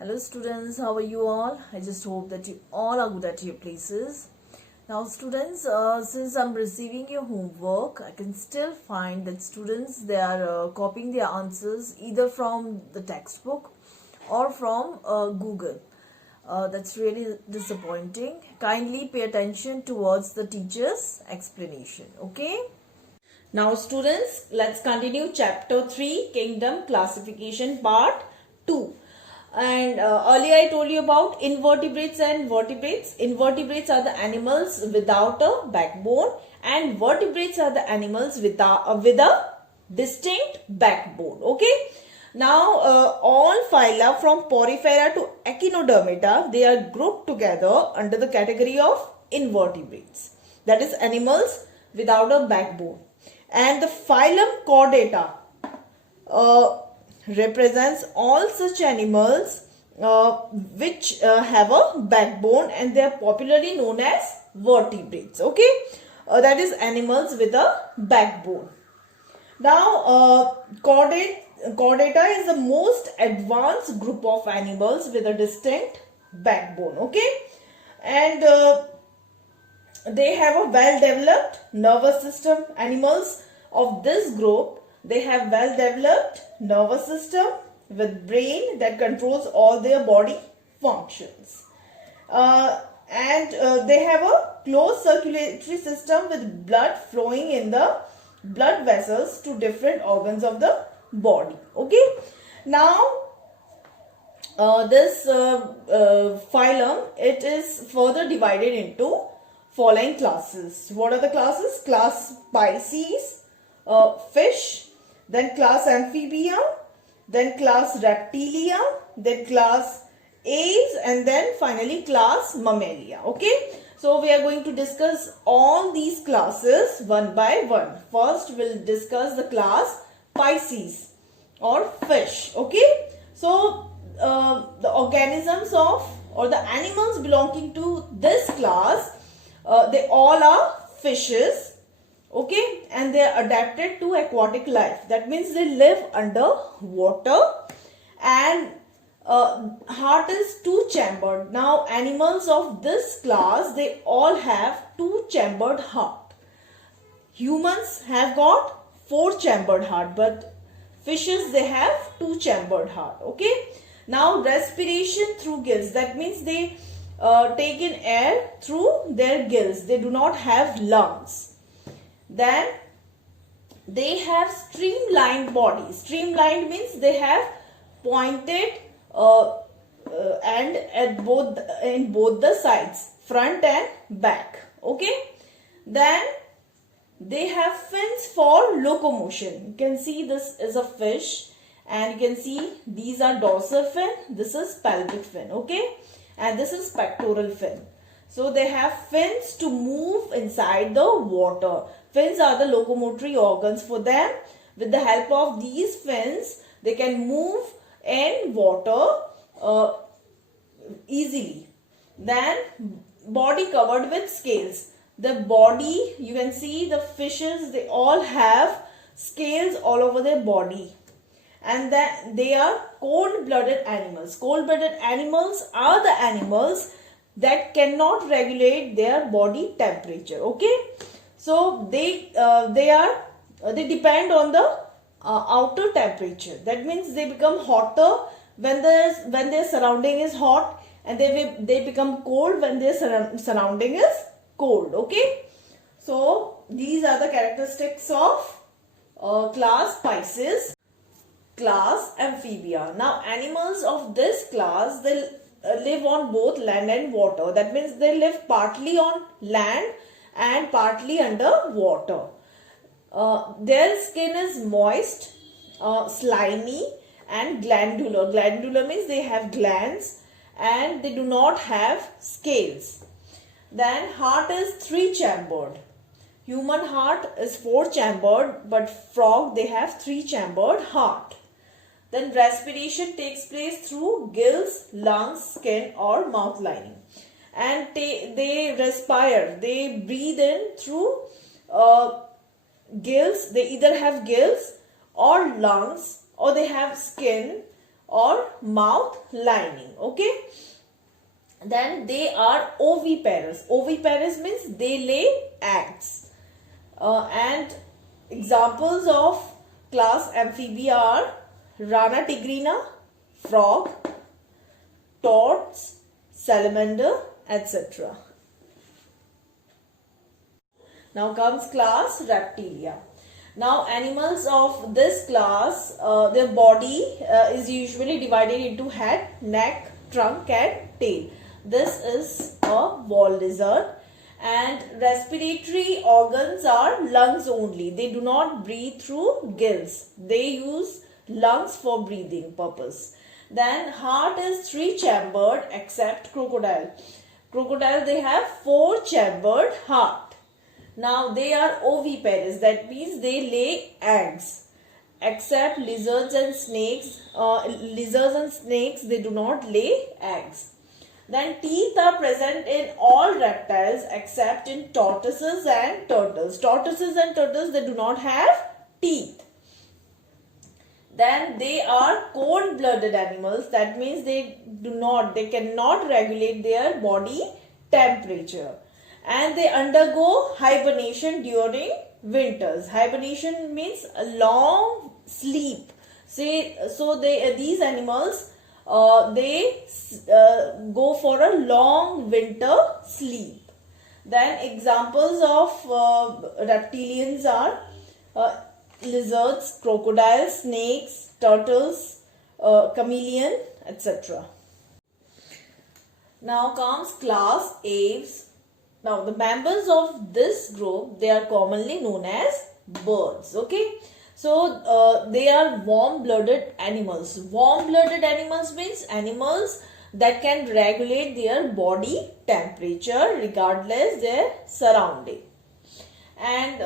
Hello students, how are you all? I just hope that you all are good at your places. Now students, since I'm receiving your homework, I can still find that students, they are copying their answers either from the textbook or from Google. That's really disappointing. Kindly pay attention towards the teacher's explanation, okay? Now students, let's continue chapter 3, Kingdom Classification Part 2. And earlier I told you about invertebrates and vertebrates. Invertebrates are the animals without a backbone, and vertebrates are the animals with a distinct backbone. Okay. Now all phyla from Porifera to Echinodermata, they are grouped together under the category of invertebrates. That is animals without a backbone. And the phylum Chordata represents all such animals which have a backbone, and they are popularly known as vertebrates. Okay, that is animals with a backbone. Now chordata is the most advanced group of animals with a distinct backbone. Okay, and they have a well developed nervous system. Animals of this group, they have well developed nervous system with brain that controls all their body functions. And they have a closed circulatory system with blood flowing in the blood vessels to different organs of the body. Okay. Now, this phylum, it is further divided into following classes. What are the classes? Class Pisces, fish, then class Amphibia, then class Reptilia, then class Aves, and then finally class Mammalia. Okay, so we are going to discuss all these classes one by one. First we'll discuss the class Pisces or fish. Okay, so the organisms of or the animals belonging to this class, they all are fishes. Okay, and they are adapted to aquatic life. That means they live under water, and heart is two-chambered. Now animals of this class, they all have two-chambered heart. Humans have got four-chambered heart, but fishes, they have two-chambered heart. Okay, now respiration through gills. That means they take in air through their gills. They do not have lungs. Then they have streamlined bodies. Streamlined means they have pointed end at both the sides, front and back. Okay. Then they have fins for locomotion. You can see this is a fish, and you can see these are dorsal fin, this is pelvic fin. Okay, and this is pectoral fin. So they have fins to move inside the water. Fins are the locomotory organs for them. With the help of these fins, they can move in water easily. Then body covered with scales. The body, you can see the fishes, they all have scales all over their body. And that they are cold-blooded animals. Cold-blooded animals are the animals that cannot regulate their body temperature. Okay, so they depend on the outer temperature. That means they become hotter when their surrounding is hot, and they become cold when their surrounding is cold. Okay, so these are the characteristics of class Pisces. Class Amphibia. Now animals of this class, they live on both land and water. That means they live partly on land and partly under water. Their skin is moist, slimy and glandular. Glandular means they have glands, and they do not have scales. Then heart is three-chambered. Human heart is four-chambered, but frog, they have three-chambered heart. Then respiration takes place through gills, lungs, skin or mouth lining. And they respire, they breathe in through gills. They either have gills or lungs, or they have skin, or mouth lining. Okay. Then they are oviparous. Oviparous means they lay eggs. And examples of class Amphibia are Rana tigrina, frog, tortoise, salamander, etc. Now comes class Reptilia. Now animals of this class, their body is usually divided into head, neck, trunk and tail. This is a wall lizard, and respiratory organs are lungs only. They do not breathe through gills. They use lungs for breathing purpose. Then heart is 3-chambered except crocodile. Crocodile, they have 4-chambered heart. Now they are oviparous, that means they lay eggs. Except lizards and snakes, they do not lay eggs. Then teeth are present in all reptiles except in tortoises and turtles. Tortoises and turtles, they do not have teeth. Then they are cold-blooded animals, that means they cannot regulate their body temperature. And they undergo hibernation during winters. Hibernation means a long sleep. These animals go for a long winter sleep. Then examples of reptilians are lizards, crocodiles, snakes, turtles, chameleon, etc. Now comes class aves. Now the members of this group, they are commonly known as birds. Okay. So they are warm-blooded animals. Warm-blooded animals means animals that can regulate their body temperature regardless their surrounding. And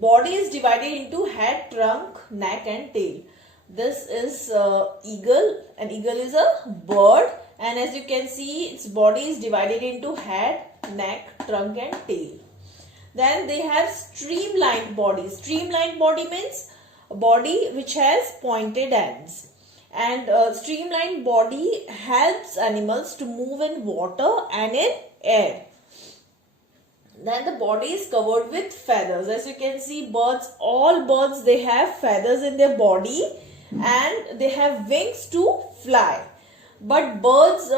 body is divided into head, trunk, neck and tail. This is eagle. An eagle is a bird, and as you can see, its body is divided into head, neck, trunk and tail. Then they have streamlined bodies. Streamlined body means a body which has pointed ends. And streamlined body helps animals to move in water and in air. Then the body is covered with feathers. As you can see, all birds, they have feathers in their body and they have wings to fly. But birds,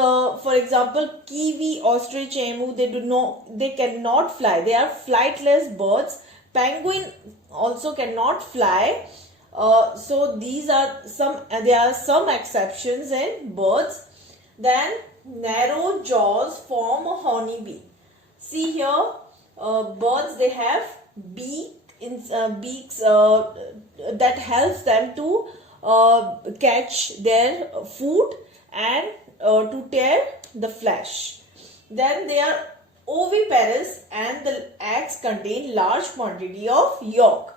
for example, kiwi, ostrich, emu, they cannot fly. They are flightless birds. Penguin also cannot fly. So there are some exceptions in birds. Then narrow jaws form a honeybee. See here, birds, they have beaks that helps them to catch their food and to tear the flesh. Then they are oviparous and the eggs contain large quantity of yolk.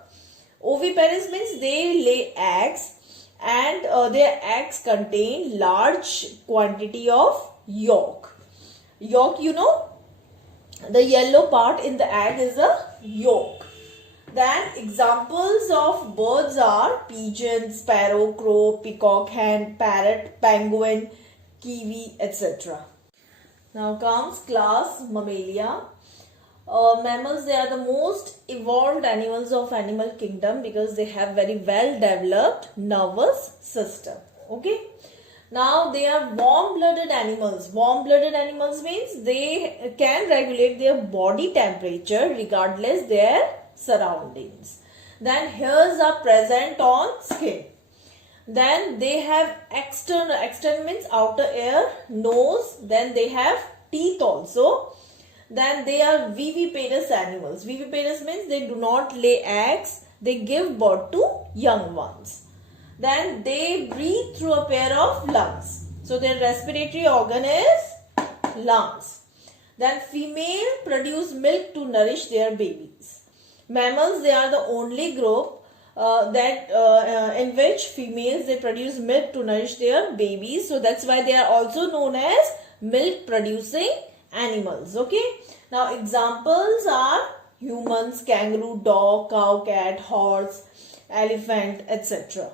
Oviparous means they lay eggs and their eggs contain large quantity of yolk. Yolk, you know, the yellow part in the egg is a yolk. Then examples of birds are pigeon, sparrow, crow, peacock, hen, parrot, penguin, kiwi, etc. Now comes class Mammalia. Mammals, they are the most evolved animals of animal kingdom because they have very well developed nervous system. Okay. Now they are warm-blooded animals. Warm-blooded animals means they can regulate their body temperature regardless their surroundings. Then hairs are present on skin. Then they have external means outer ear, nose. Then they have teeth also. Then they are viviparous animals. Viviparous means they do not lay eggs. They give birth to young ones. Then they breathe through a pair of lungs. So their respiratory organ is lungs. Then female produce milk to nourish their babies. Mammals, they are the only group in which females, they produce milk to nourish their babies. So that's why they are also known as milk producing animals. Okay. Now examples are humans, kangaroo, dog, cow, cat, horse, elephant, etc.